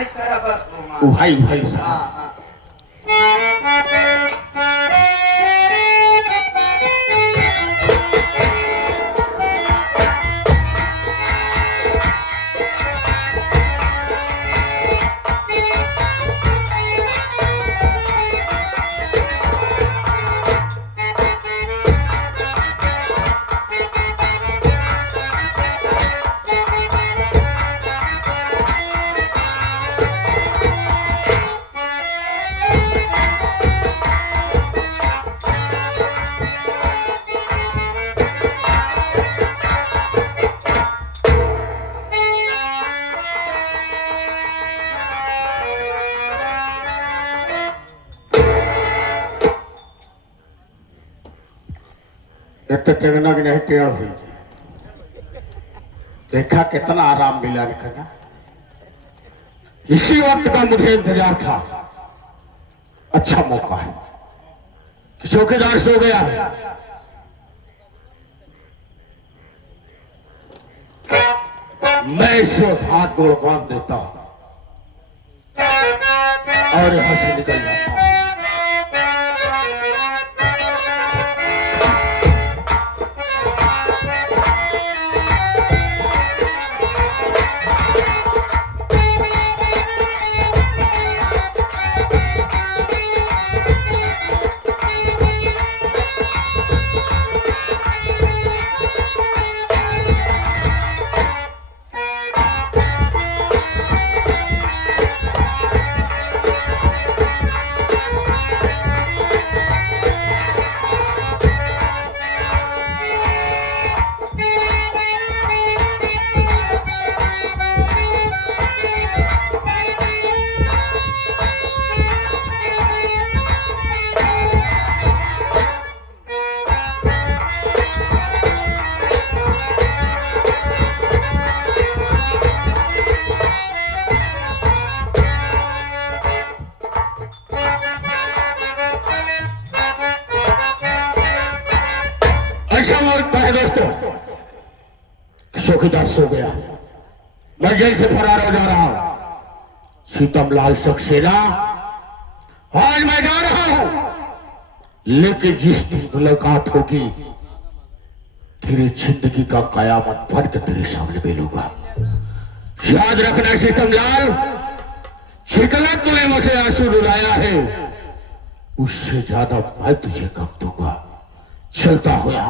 फरमाइश करा बस भाई भाई साहब हाँ हाँ तो टेगना की नहीं टेढ़ हुई देखा कितना आराम मिला लिखा। इसी वक्त का मुझे इंतजार था। अच्छा मौका है कि चौकीदार सो गया है। मैं इसे हाथ गोड़ बांध देता हूं और यहां से निकल जाता हूं। दोस्तों चौकीदार सो गया। मैं जेल से फरार हो जा रहा हूं। सीतमलाल सक्सेना आज मैं जा रहा हूं, लेकिन जिस दिन मुलाकात होगी तेरी जिंदगी का कयामत भर के तेरे सामने मिलूंगा। याद रखना सीतमलाल, जितना तूने मुझे आंसू रुलाया है उससे ज्यादा मैं तुझे कम दूंगा। चलता हुआ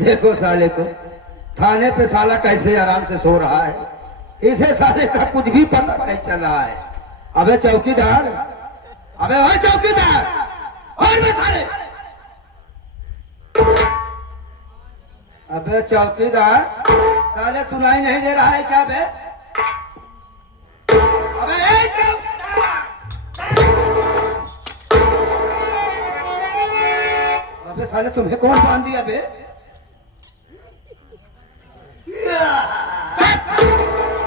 देखो साले को थाने पे साला कैसे आराम से सो रहा है। इसे साले का कुछ भी पता नहीं चल रहा है। अबे चौकीदार, अबे ओए चौकीदार, और मैं साले, अबे चौकीदार, साले सुनाई नहीं दे रहा है क्या बे? अबे ए चौकीदार, अबे साले तुम्हें कौन बांध दिया बे?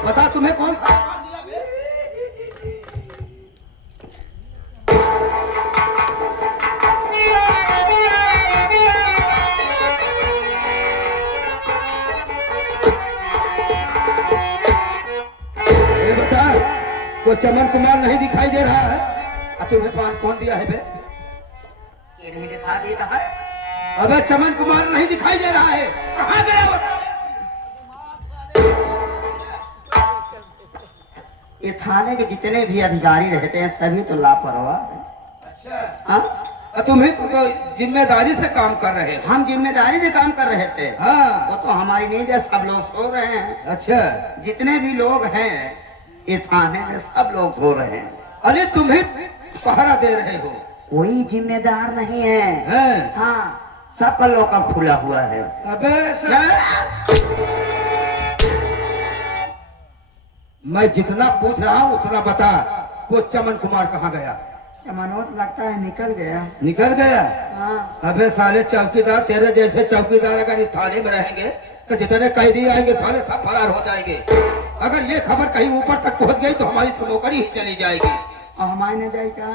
बता तुम्हें कौन सा बांध दिया बे? ये बता, को चमन कुमार नहीं दिखाई दे रहा है। तुम्हें बांध कौन दिया है बे? ये नहीं दिखा देता है। अबे चमन कुमार नहीं दिखाई दे रहा है, कहाँ गया वो? ये थाने के जितने भी अधिकारी रहते हैं सभी तो लापरवाह हैं। अच्छा हाँ, तुम्हें तो जिम्मेदारी से काम कर रहे हैं। हम जिम्मेदारी से काम कर रहे थे। हाँ वो तो हमारी नींद है, सब लोग सो रहे हैं। अच्छा जितने भी लोग हैं ये थाने में सब लोग सो रहे हैं। अरे तुम्हें पहरा दे रहे हो, कोई जिम्मेदार नहीं है। हाँ सबका लॉकअप खुला हुआ है। अबे मैं जितना पूछ रहा हूँ उतना बता, वो चमन कुमार कहाँ गया? चमनोत लगता है निकल गया। निकल गया? हाँ। अबे साले चौकीदार, तेरे जैसे चौकीदार अगर इस थाने में रहेंगे तो जितने कैदी आएंगे सारे सब फरार हो जाएंगे। अगर ये खबर कहीं ऊपर तक पहुंच गई तो हमारी तो नौकरी ही चली जाएगी। और हमारी न जाएगा?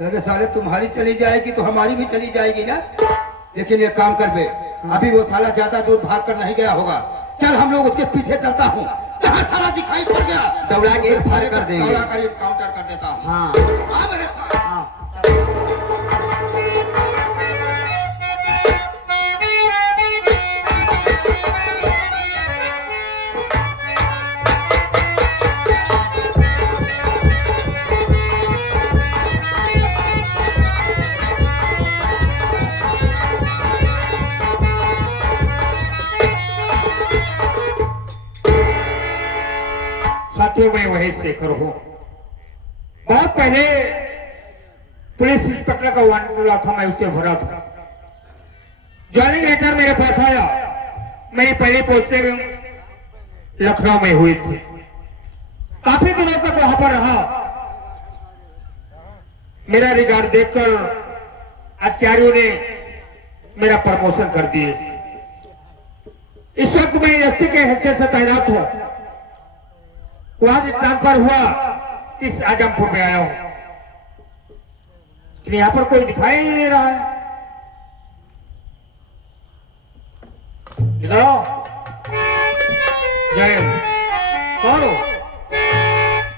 अरे साले तुम्हारी चली जाएगी तो हमारी भी चली जाएगी ना। लेकिन ये काम कर बे, अभी वो साला ज्यादा दूर भाग कर नहीं गया होगा। चल हम लोग उसके पीछे चलता हूँ, जहाँ सारा दिखाई पड़ गया दौड़ा के सारे कर देंगे, दौड़ा कर काउंटर कर देता हूँ। हाँ मेरे साथ। हाँ। साथियों मैं वही शेखर हूँ। बहुत पहले पुलिस इंस्पेक्टर का वारंट मिला था, मैं उससे भरा था। ज्वाइनिंग लेटर मेरे पास आया। मेरी पहली पोस्टिंग लखनऊ में हुई थी। काफी दिनों तक वहां पर रहा। मेरा रिजल्ट देखकर आचार्यों ने मेरा प्रमोशन कर दिए। इस वक्त मैं एसटी के हिस्से से तैनात हूं। वहां से ट्रांसफर हुआ इस आजमपुर में आया हूं, लेकिन यहां पर कोई दिखाई ही नहीं रहा है। इधर आओ। जय कौन हो?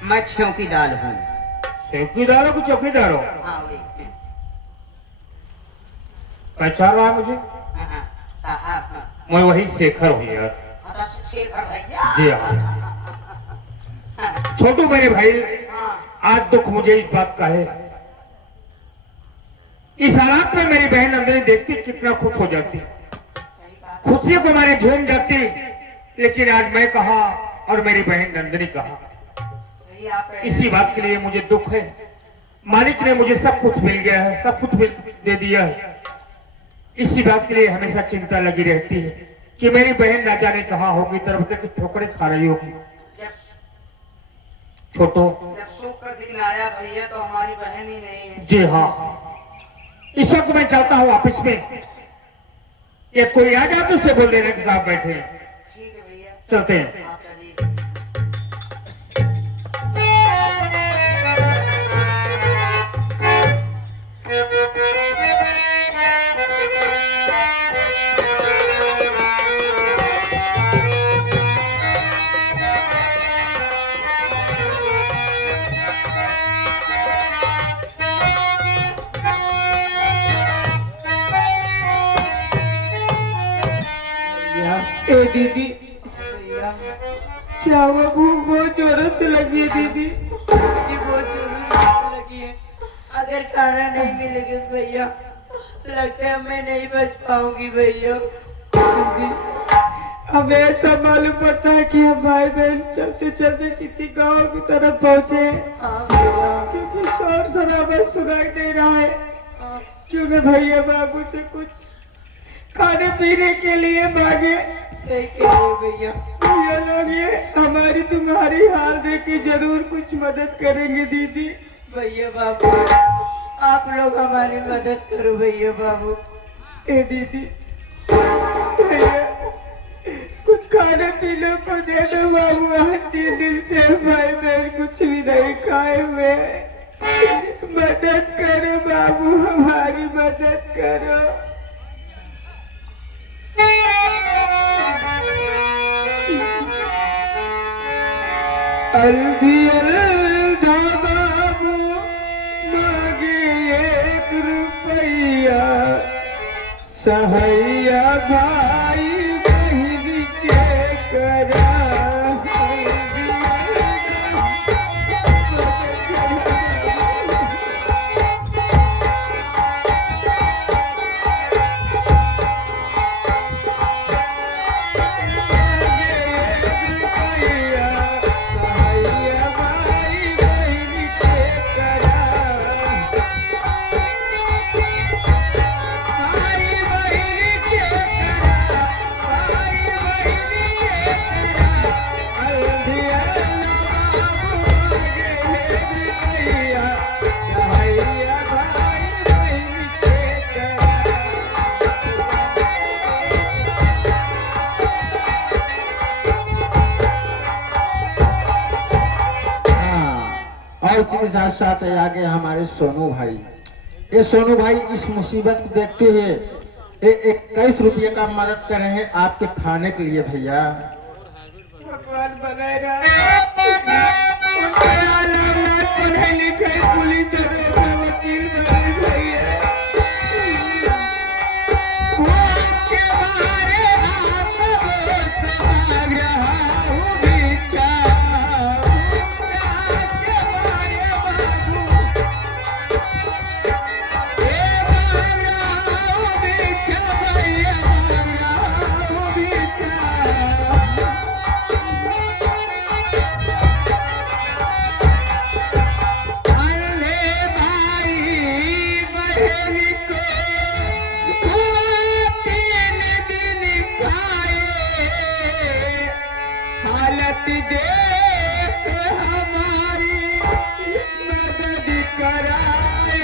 मैं चौकीदार हूँ। चौकीदार हो कि चौकीदार हो? पहचान रहा है मुझे? मैं वही शेखर हूँ यार। जी हाँ छोटू मेरे भाई, आज दुख मुझे इस बात का है। इस हालात में मेरी बहन नंदिनी देखती कितना खुश हो जाती, खुशियों को मारे झूम जाती। लेकिन आज मैं कहा और मेरी बहन नंदिनी कहा। इसी बात के लिए मुझे दुख है। मालिक ने मुझे सब कुछ मिल गया है, सब कुछ दे दिया है। इसी बात के लिए हमेशा चिंता लगी रहती है कि मेरी बहन ना जाने कहाँ होगी, तरफ से कुछ ठोकरें खा रही होगी। छोटो जब सूख कर दिन आया भैया तो हमारी बहन ही नहीं है। जी हाँ, इस वक्त मैं चाहता हूँ ऑफिस में ये कोई आ जाए तो उसे बोल देना कि साहब बैठे हैं। ठीक है भैया, चलते हैं। ए दीदी, क्या हुआ? भूख बहुत जोरों से लगी है दीदी। मुझे बहुत जोरों से लगी है। अगर खाना नहीं मिलेगा भैया लगता है मैं नहीं बच पाऊंगी भैया। हमें ऐसा मालूम पड़ता है कि हम भाई बहन चलते चलते किसी गांव की तरफ पहुंचे, क्योंकि शोर शराबा सुनाई दे रहा है। क्यों न भैया बाबू से कुछ खाने पीने के लिए मांगे। भैया भैया लोग ये हमारी तुम्हारी हाल देख के जरूर कुछ मदद करेंगे दीदी। भैया बाबू आप लोग हमारी मदद करो भैया बाबू। ए दीदी भैया कुछ खाने पीने को दे दो बाबू। आज 3 दिन से भाई बहन कुछ भी नहीं खाए हुए। मदद करो बाबू, हमारी मदद करो। अलधी अलधा बाबू मांगे 1 रुपया, सहैया भाई बहन के करा। और इसके साथ साथ आगे हमारे सोनू भाई। ये सोनू भाई इस मुसीबत को देखते हुए 21 रुपये का मदद कर रहे हैं आपके खाने के लिए भैया। भगवान बनाएगा पढ़ाई लिखाई पुलिस दरोगा वकील बने भैया। वो के बारे देख हमारी मदद कराए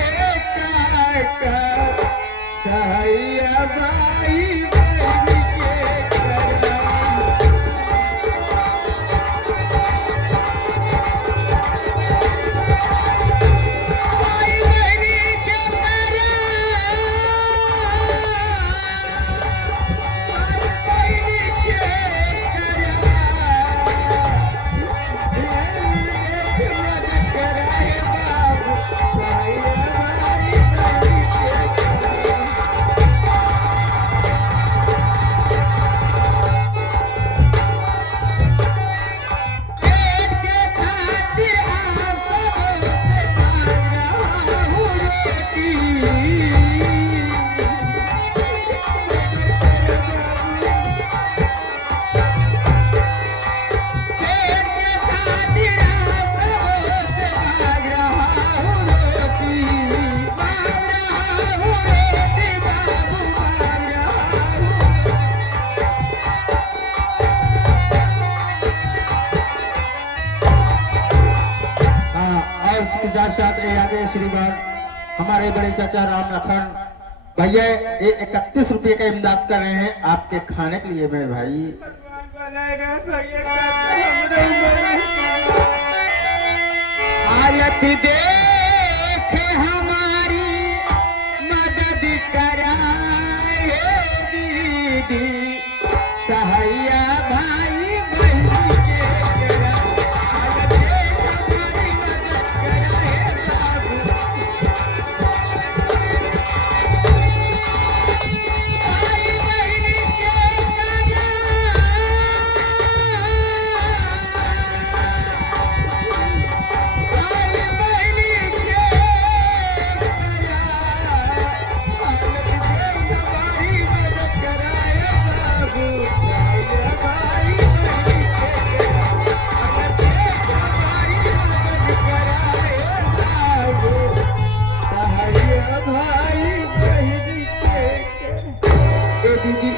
काका सहाया भाई बहन के भाई बहन के आगे श्रीमान हमारे बड़े चाचा राम लखन भैया ये 31 रुपये का इमदाद कर रहे हैं आपके खाने के लिए मेरे भाई। हालत देख हमारी मदद कराए दीदी सहाया भाई बहन के हालत देख हमारी मदद कराए बाबू भाई बहन के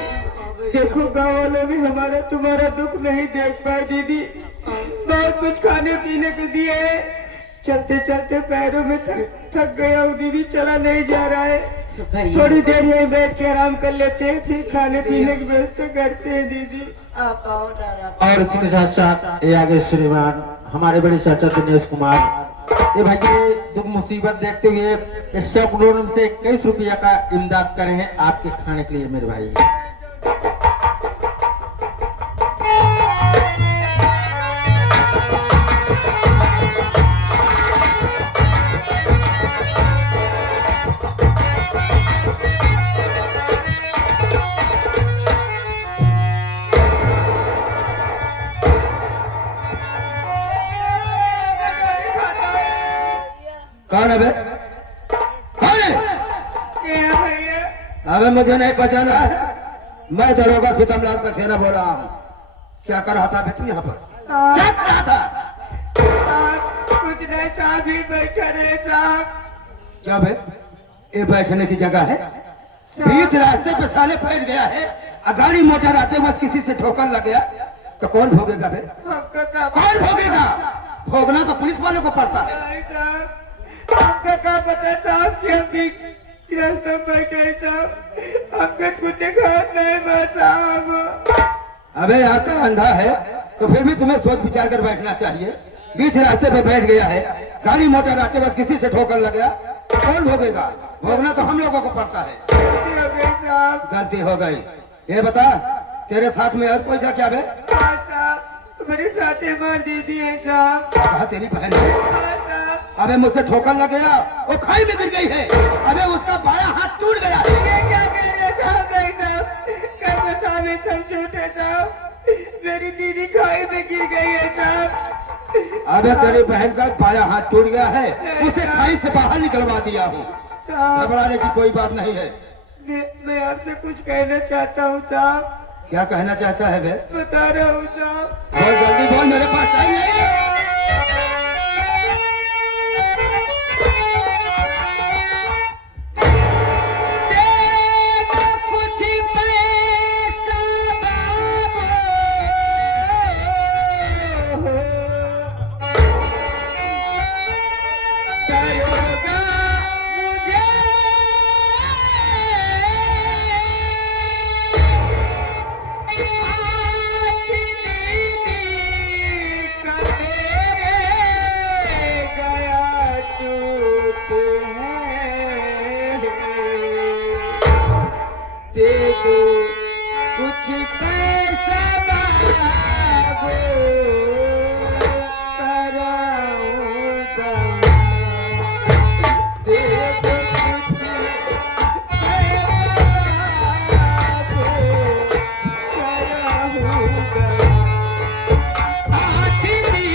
देखो गाँव वाले भी हमारा तुम्हारा दुख नहीं देख पाए दीदी। बहुत कुछ खाने पीने को दिए, चलते चलते पैरों में थक गया हूँ दीदी, चला नहीं जा रहा है। थोड़ी देर यहीं बैठ के आराम कर लेते हैं, फिर खाने पीने की व्यवस्था करते हैं दीदी। आप आओ और इसके साथ साथ ये आगे श्रीमान हमारे बड़े चाचा दिनेश कुमार ये भाई ये दुख मुसीबत देखते हुए इस सब लोगों से 21 रुपया का इमदाद कर रहे हैं आपके खाने के लिए मेरे भाई। कौन है बे? कौन है? अबे मुझे नहीं पहचाना है, मैं दरोगा सीतमलाल सक्सेना बोल रहा हूँ। क्या कर रहा था बेटी यहाँ पर? क्या कर रहा था? कुछ नहीं साहब, ही बैठा रहे साहब। क्या बे? ये बैठने की जगह है? बीच रास्ते पे साले फैल गया है, गाड़ी मोटर आते वक्त किसी से ठोकर लग गया तो कौन भोगेगा बे? कौन भोगेगा? भोगना तो पुलिस वाले को पड़ता है। आपका क्या पता साहब कि हम बीच रास्ते बैठे साहब, आपका कुछ देखा नहीं साहब। अबे यहाँ का अंधा है तो फिर भी तुम्हें सोच विचार कर बैठना चाहिए। बीच रास्ते पे बैठ गया है, गाड़ी मोटर आते वक्त किसी से ठोकर लग गया तो कौन भोगेगा? भोगना तो हम लोगों को पड़ता है। गलती हो गई। ये बता, तेरे साथ में और कोई था क्या बे? मेरे साथ मार दीदी है साहब। कहा तेरी बहन है? अबे मुझसे ठोकर लग गया, वो खाई में गिर गई है। अबे उसका बायां हाथ टूट गया है। ये क्या कह रहे साहब? नहीं साहब, कैसे साहब ये सब झूठे साहब। मेरी दीदी खाई में गिर गई है साहब। अबे तेरी बहन का बायां हाथ टूट गया है, उसे खाई से बाहर निकलवा दिया हूँ। साहब घबराने की कोई बात नहीं है। मैं आपसे कुछ कहना चाहता हूँ साहब। क्या कहना चाहता है बे? बता रहा हूँ साहब। बहुत जल्दी बोल, मेरे पास टाइम नहीं है। कुछ पैसा बाबू कराऊंगा। देखो कुछ पैसा बाबू कराऊंगा। आखिरी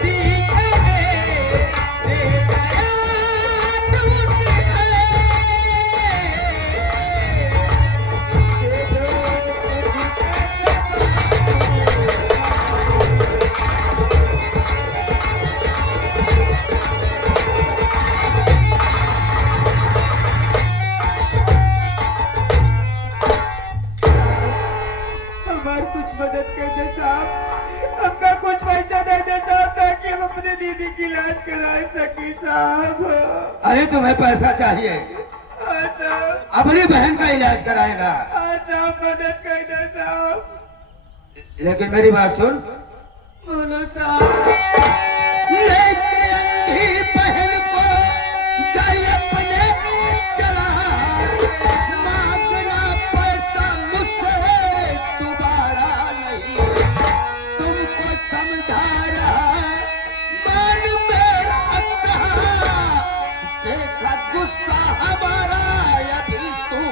दिखने दे गया हमारी कुछ मदद कर दे साहब। अपना कुछ पैसा दे दे साहब, ताकि हम अपने दीदी की इलाज करा सके साहब। अरे तुम्हें पैसा चाहिए? हाँ साहब, अपनी बहन का इलाज कराएगा? हाँ साहब, मदद कर दे साहब। लेकिन मेरी बात सुन। बोलो साहब। लेके अंधी बहन को जाए अपने चला, मांगना पैसा मुझसे दोबारा नहीं। तुमको समझा रहा मान मेरा कहा, देखा गुस्सा हमारा अभी तू।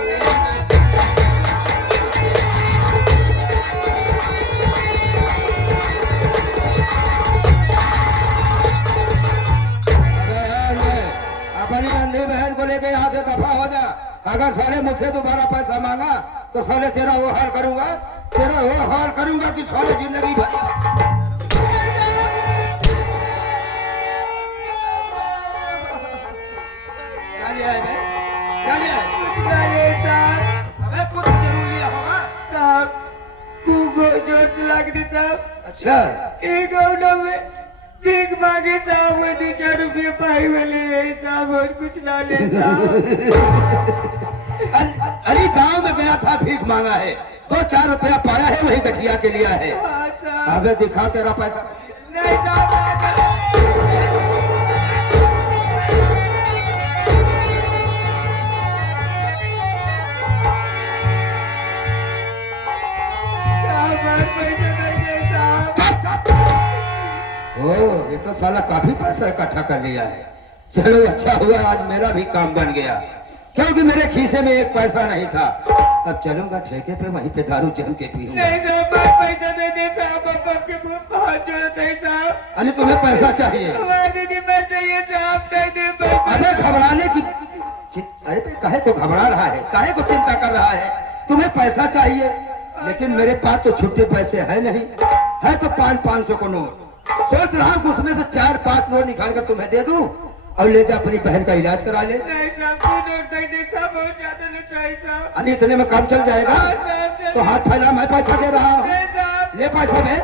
अपनी अंधी बहन को लेके यहाँ से दफा हो जा। अगर साले मुझसे दोबारा पैसा मांगा तो साले तेरा वो हाल करूंगा, तेरा वो हाल करूंगा कि साले जिंदगी भर। क्या लिया है बे? क्या लिया है? कुछ गाने साहब। अबे कुछ जरूर लिया होगा। साहब तुमको जोर लग रही साहब। अच्छा, एक गाँव में भीख मांगे साहब, वो 2-4 रुपये पाई वाले रहे साहब, और कुछ ना ले साहब। अरे गांव में गया था, भीख मांगा है, 2-4 रुपया पाया है, वही गठिया के लिया है। हाँ साहब। अबे दिखा तेरा पैसा। नहीं साहब, पैसा नहीं दे साहब। ओ, ये तो साला काफी पैसा इकट्ठा कर लिया है। चलो अच्छा हुआ, आज मेरा भी काम बन गया, क्योंकि मेरे खीसे में एक पैसा नहीं था। अब चलूंगा ठेके पे, वहीं पे दारू जम के पीऊंगा। नहीं साहब, पैसा नहीं दे साहब, अब आपके हाथ जोड़ते हैं साहब। अरे तुम्हें पैसा चाहिए? हमारी दीदी मर चाहिए साहब, नहीं दे पैसा। अबे घबराने की अरे भाई, काहे को घबरा रहा है, काहे को चिंता कर रहा है? तुम्हें पैसा चाहिए, लेकिन मेरे पास तो छुट्टे पैसे है नहीं, है तो 500-500 को नोट। सोच रहा हूँ उसमें से 4-5 नोट निकाल कर तुम्हें दे दूं और ले जा अपनी बहन का इलाज करा ले। नहीं साहब, 2 नोट नहीं दे साहब, बहुत ज्यादा नहीं चाहिए साहब। अरे इतने में काम चल जाएगा? हाँ साहब, तो हाथ फैला, मैं पैसा दे रहा हूँ, नहीं साहब। ले पैसा में।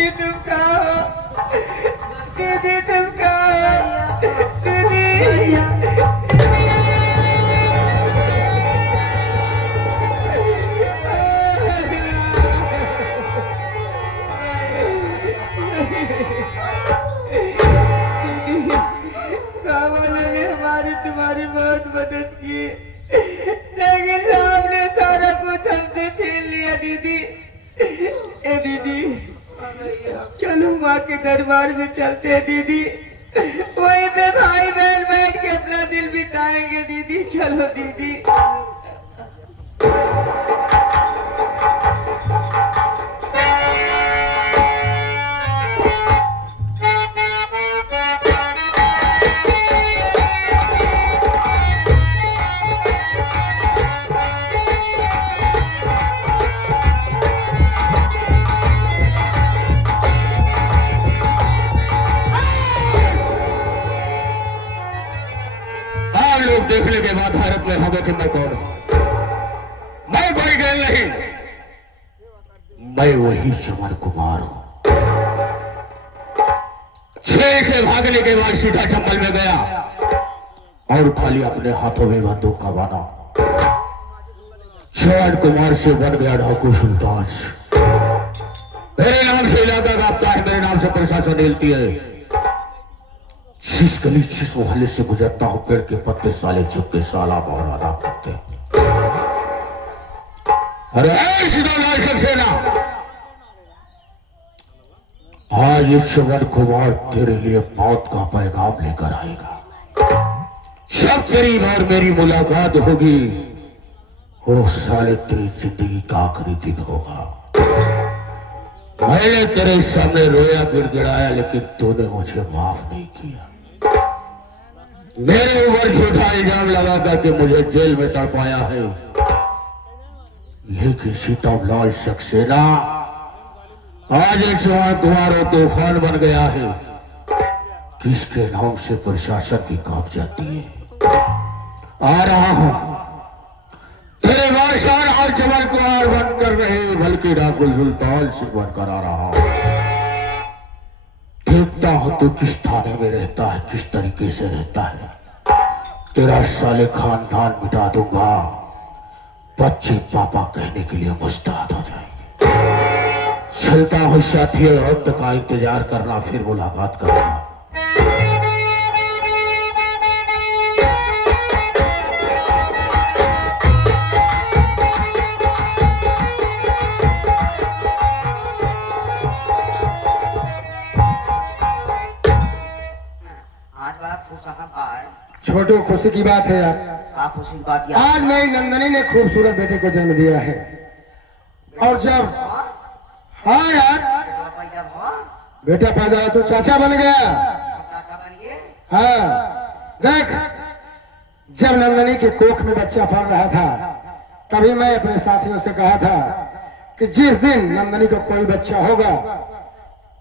दीदी तुम कहाँ हो? दीदी तुम कहाँ हो? दीदी कावाला ने हमारी तुम्हारी बहुत मदद की, लेकिन आपने सारा कुछ हमसे छीन लिया दीदी। ए दीदी चलो माँ के दरबार में चलते हैं दीदी, वहीं पे भाई बहन बैठ के अपना दिल बिताएंगे दीदी। चलो दीदी। आप लोग देखने के बाद भारत में होगा कि मैं कौन हूं। मैं कोई गैल नहीं, मैं वही चमन कुमार हूं। 6 से भागने के बाद सीधा जंगल में गया और खाली अपने हाथों में बंदूक का बाना। चमन कुमार से बन गया डाकू सुल्तान। मेरे नाम से इलाका कांपता है, मेरे नाम से प्रशासन हिलती है। जिस गली जिस मोहल्ले से गुजरता हूं पेड़ के पत्ते साले चुपके साला और आदा करते हैं। अरे सीतालाल सक्सेना, आज ये चमन कुमार तेरे लिए मौत का पैगाम लेकर आएगा। जब तेरी और मेरी मुलाकात होगी वो साले तेरी जिंदगी का आखिरी दिन होगा। मैंने तेरे सामने रोया गिड़गिड़ाया लेकिन तूने मुझे माफ नहीं किया। मेरे ऊपर झूठा इल्जाम लगा करके मुझे जेल में तड़पाया है, लेकिन सीतालाल सक्सेना आज एक चमन कुमार और तूफान बन गया है, किसके नाम से प्रशासन की कांप जाती है। आ रहा हूं तेरे बादशाह और चमन कुमार बनकर रहे बल्कि डाकू सुल्तान से बनकर आ रहा हूं। देखता हूं तू किस थाने में रहता है, किस तरीके से रहता है। तेरा साले खानदान मिटा दूंगा, बच्चे पापा कहने के लिए मुस्ताद हो जाएंगे। चलता हूं साथियों, वक्त का इंतजार करना, फिर मुलाकात करना। छोटू खुशी की बात है यार। आप खुशी की बात यार। आज मेरी नंदनी ने खूबसूरत बेटे को जन्म दिया है। और जब हाँ यार बेटा पैदा हुआ तो चाचा बन गया। हाँ देख, जब नंदनी के कोख में बच्चा पल रहा था तभी मैं अपने साथियों से कहा था कि जिस दिन नंदनी को कोई बच्चा होगा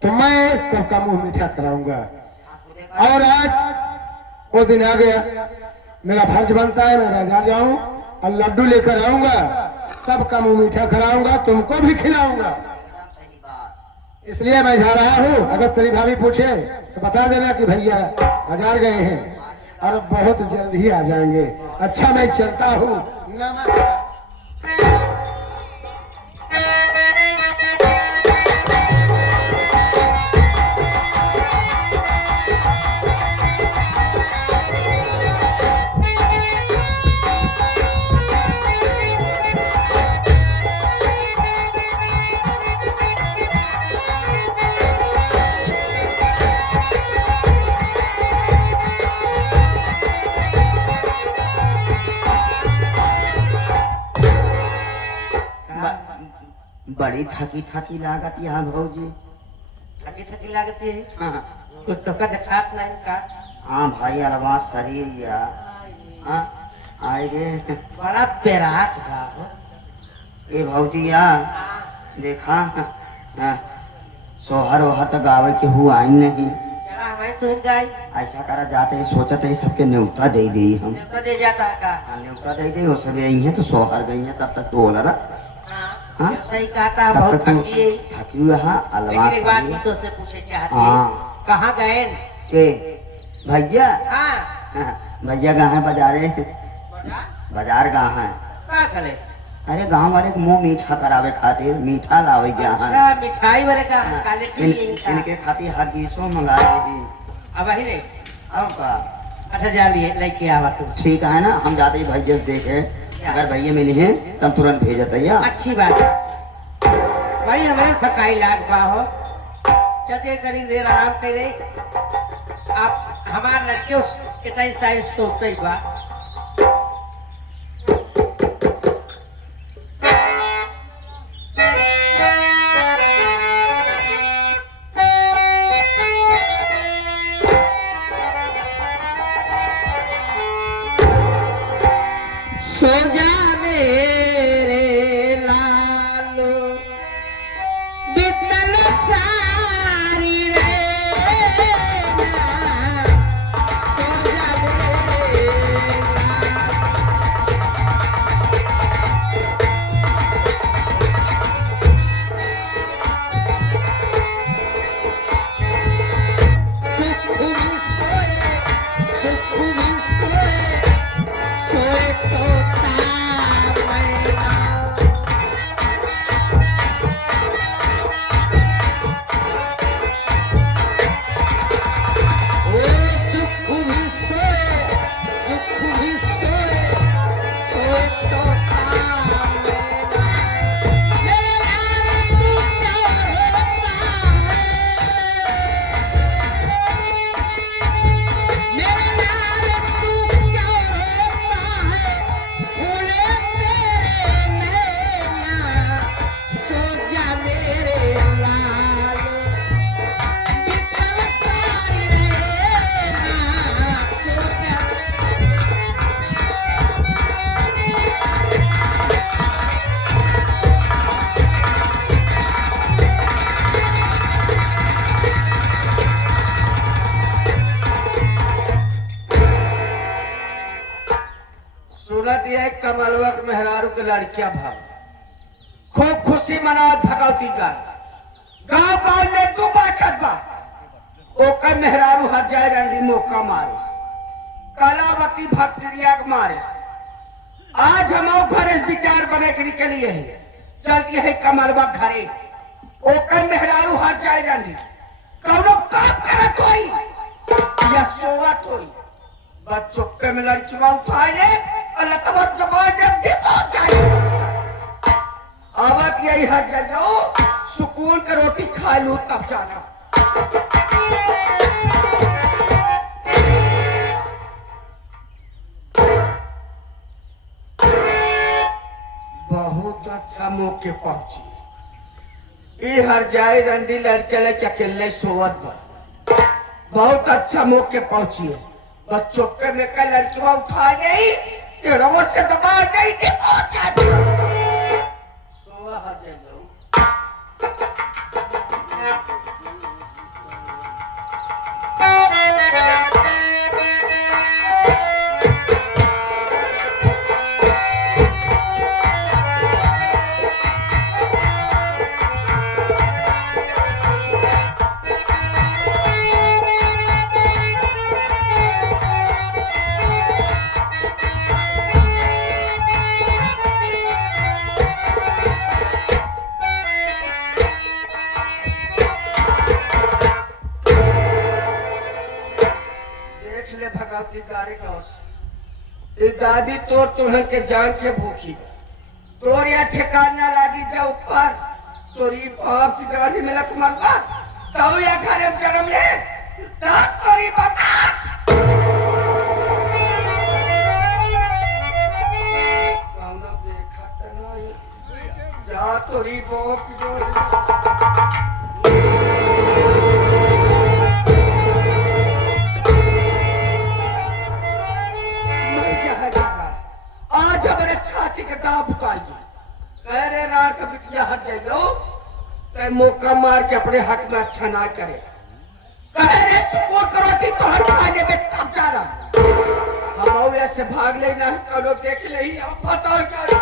तो मैं सबका मुंह मीठा कराऊंगा। और आज वो दिन आ गया। मेरा फर्ज बनता है मैं बाजार जाऊं और लड्डू लेकर आऊंगा, सबका मुंह मीठा कराऊंगा, तुमको भी खिलाऊंगा। इसलिए मैं जा रहा हूं। अगर तेरी भाभी पूछे तो बता देना कि भैया बाजार गए हैं और बहुत जल्द ही आ जाएंगे। अच्छा मैं चलता हूं। नमस्कार। बड़ी थकी थकी लागत यहाँ भौजी। थकी थकी लागत है। हाँ कुछ तो का दिखात नहीं का। हाँ भाई अरवा शरीर या हाँ आएगे बड़ा पेराक बा हो। ये भौजी या देखा हाँ, सोहर वोहर तो गावे के हुआ आई नहीं। चला हमारे तो गई। ऐसा करा जाते ही सोचते ही सबके न्योता दे दी हम। तो दे जाता का। हाँ न्योता दे दी वो सब यही है तो सोहर गई है तब तक तो बोला ना। हाँ हाँ? सही कहा था, तब बहुत तक तुम थकी है। थकी हुई हाँ लेकिन एक बात अलवा मैं तो से पूछे चाहती हाँ। हूँ, कहाँ गए? के भैया हाँ, हाँ, भैया कहाँ है बाजारे बाजार? बाजार कहाँ है का करे? अरे गांव वाले के मुंह मीठा करावे खातिर मीठा लावे क्या है अच्छा, मिठाई वाले का क्वालिटी यही था। इनके खातिर हर चीजों मंगा दी अब वही नहीं। अब का अच्छा जा लिए लेके आवा तुम। ठीक है ना हम जाते ही भैया से देखे अगर भैया मिली है तब तुरंत भेजत है या अच्छी बात है भाई, हमारे थकाई लाग पा हो, चलते करी देर आराम करे। आप हमारे लड़के कितना साइज सोचते ही बा। सो जा मेरे लालो, बितल सारी रे सो जा मेरे सुख भी सोए, सुख भी सोए, सोए तो सूरत यह कमलवा के मेहरारू के लड़किया भाव खूब खुशी मनावत भगवती का गांव गांव ले तू बाटत बा ओकर मेहरारू हट जाए रंडी मौका मारिस कलावती भक्तिया के मारिस। आज हम घरे विचार बने के निकली है, चलती है कमलवा घरे ओकर मेहरारू हट जाए रंडी कौनो काम करत होई या सोवत होई बच्चों के में लड़की उठाए ले अल्लाह तबार जबान जब के पहुंच जाए अब यही हट जाओ सुकून का रोटी खा लूं तब जाना। बहुत अच्छा मौके पहुंची ये हर जाए रंडी लड़के लेके अकेले सोवत बा बहुत अच्छा मौके पहुंची है बच्चों के में कल लड़कियां उठा गई तेरह से दबा गई कि दादी तोर तुहन के जान के भूखी तोर या ठिकाना लागी जा ऊपर तोरी बाप की गाड़ी मिला तुम्हार बाप तब या घरे में जन्म ले तब तोरी बता कौनो देखा त नहीं जा तोरी बाप की गाड़ी आज हमारे छाती के दाव बुकाएगी कह रहे रात का बिटिया हट जाएगा तो मौका मार के अपने हक में अच्छा ना करे कह रहे सपोर्ट करो कि तो हट आगे में तब जाना हम ऐसे भाग लेना करो देख ले अब बताओ क्या